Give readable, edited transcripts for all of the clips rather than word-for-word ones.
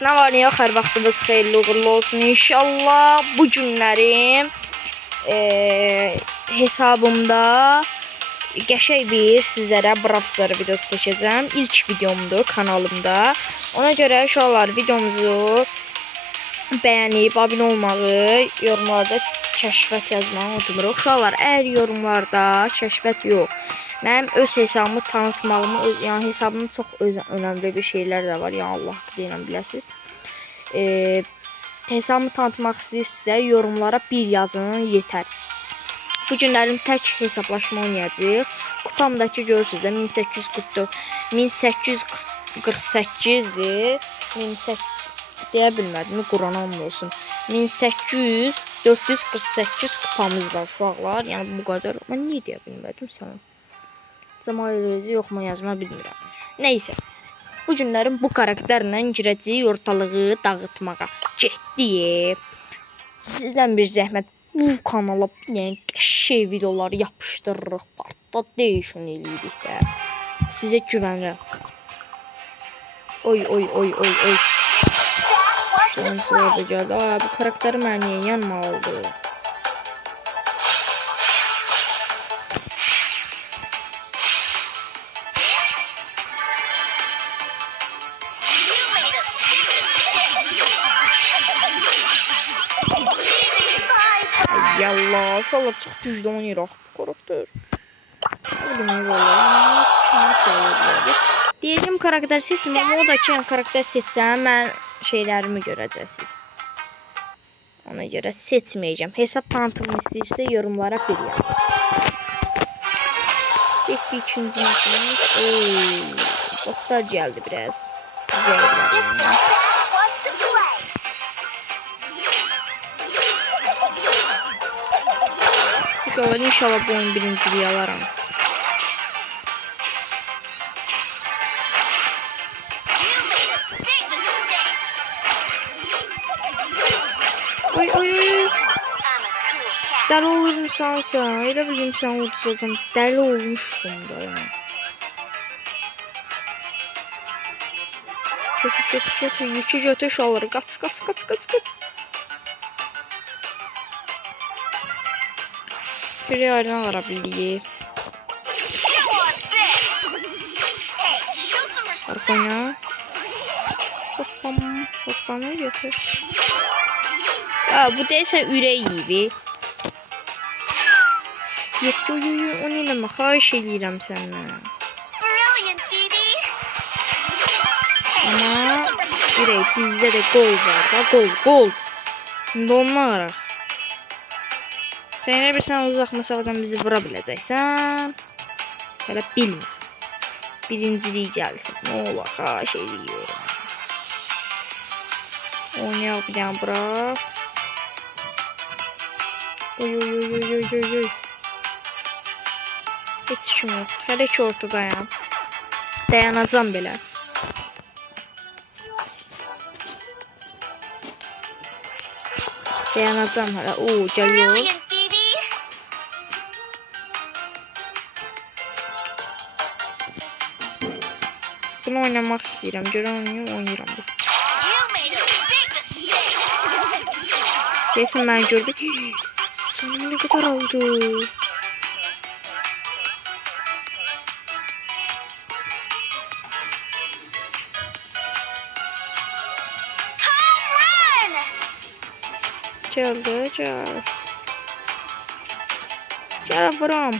Ne var ne yok, her vaxtımız xeyirli uğurlu olsun inşallah. Bu günlərim hesabımda qəşəng bir sizlərə Brawl Stars videosu çəkəcəm. İlk videomdur kanalımda. Ona görə uşaqlar videomuzu bəyənib abunə olmağı, yorumlarda kəşfət yazmağı unutmuruq. Uşaqlar, əgər yorumlarda kəşfət yox, mənim öz hesabımı tanıtmağımı, yəni hesabımın çox önəmli bir şeylər də var. Yəni Allah deyirəm, biləsiniz. Hesabımı tanıtmaq istəyirsə yorumlara bir yazın, yetər. Bu günlərin tək hesablaşma oynayacağıq. Kupamdakı görürsünüz də 1848-dir. 1800 deyə bilmədim, Qurana and olsun. 1800 448 kupamız var uşaqlar. Yəni bu qədər. Mən niyə deyə bilmədim sən? Cəmalərizi yoxma yazma bilmirəm. Nəysə. Bu günlərin bu karakterlə girəcəyik ortalığı dağıtmağa. Getdik. Sizdən bir zəhmət bu kanala yəni qəşəng videoları yapışdırırıq. Partda değişin eləyirik də. Sizə güvənirəm. Oy. Son orada gəldi. Bu karakteri mənə yanma aldı. Yallah, uşaqlar çox güclü oynayırıq bu karakter. Deyəcəm karakter seçməm, o da ki karakter seçsəm mən şeylərimi görəcəksiniz. Ona görə seçməyəcəm. Hesab tanıtımı istəyirsə yorumlara bir yaz. Getdi ikinci maçımız. Botlar gəldi biraz. Zənglər. İnşallah bu oyun birinciliği alaram. Oy. Dəli olurmuşsan sən. Elə bildim sən udacaqsan. Dəli olmuşdum da yəni. Götür. Yükü götür şalları. Qaç. Şuraya ayrına varabiliyor. Arkana. Hoppanı götür. Bu değilse ürək gibi. Yok. O ne demek? Xahiş eləyirəm səndən. Ama ürək bizdə də gol var da. Gol. Şimdi onlaraq. Sən elə bilsən uzaq məsafədən bizi vura biləcəksən. Hələ bilmə. Birinciliyi gəlsin. Ne olar, xahiş eləyirəm. Oynayaq bir dənə bura. Oy. Heç kim yox. Hələ ki ortadayam. Dayanacam belə. Dayanacam hələ. Gəliyor. Bunu oynamaq istəyirəm. Görən oynayıram. Deyəsən mən gördüm. Sonra ne kadar oldu? Gel. Gel buram.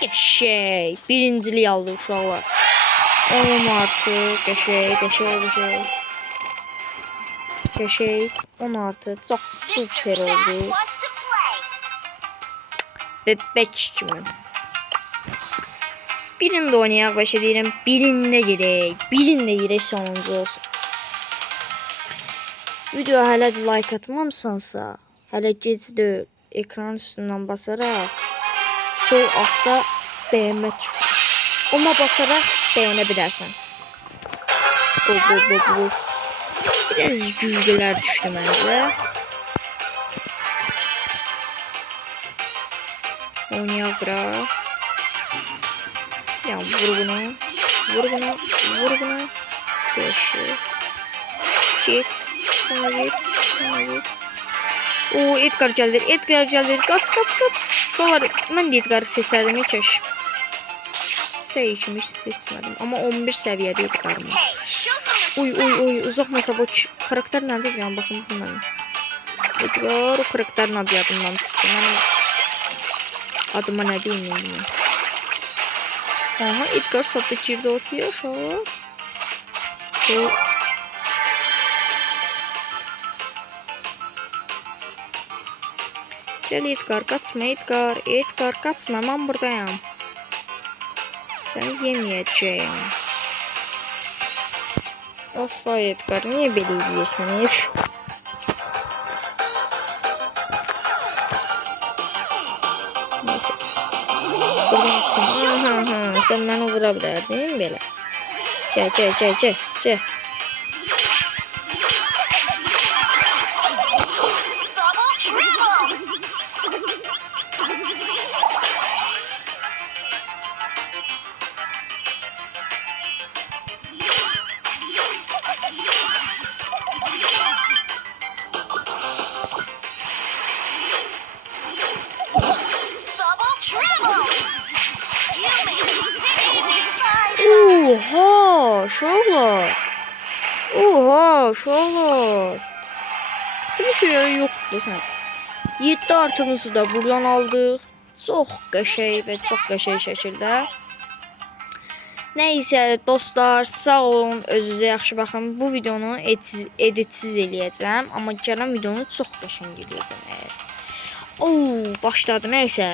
Qəşəng. Birinciliyi aldı uşaqlar. Onun artıq qəşəng. Qəşəng 10 artı çox super oldu. Bebek kimi. Birində oynayaq başa deyirəm. Birində girək sonuncu olsun. Video hələ də like atmamsansa, hələ gec deyil. Ekran üstündən basaraq sol altda bəyənmə çıxır. Ona basaraq bəyənə bilərsən. Bol. Biraz güclülər düşdü məncə. Oynayaq bura. Yəni vur bunu. Vur buna. Vur buna. 5. Git. Sana git. Sana git. Oo, Edgar gəlir. Edgar gəlir. Qaç, qaç, qaç. Şolar, mən də Edgar'ı seçərdim heç yaş. Seçmiş, seçmədim. Amma 11 səviyyədə Edgar'ım var. Uy, uy, uy. Uzaq mesaboç. Karakter nədir? Yəni, baxın bu mənim. Edgar, o karakterin adı yadımdan çıxdı. Mənim adıma nə deyim indi? Aha, Edgar satdı girdi ortaya aşağı. Gel Edgar, kaçma Edgar. Edgar, kaçma, mən buradayım. Səni yeməyəcəyim. Of, vay Edgar, niyə belə edirsən? Neyse. Buradan sen beni vura bilərdin belə. Gel. Oha, uşaqlar. Bu şey yoxdur sən. 7 artımızı da buradan aldıq. Çox qəşəng və çox qəşəng şəkildə. Nəysə dostlar, sağ olun, özünüzə yaxşı baxın. Bu videonu editsiz eləyəcəm, amma gələn videonu çox qəşəng eləyəcəm əgər. Başladı. Nəysə,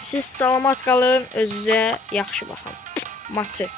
siz salamat qalın, özünüzə yaxşı baxın. Maçı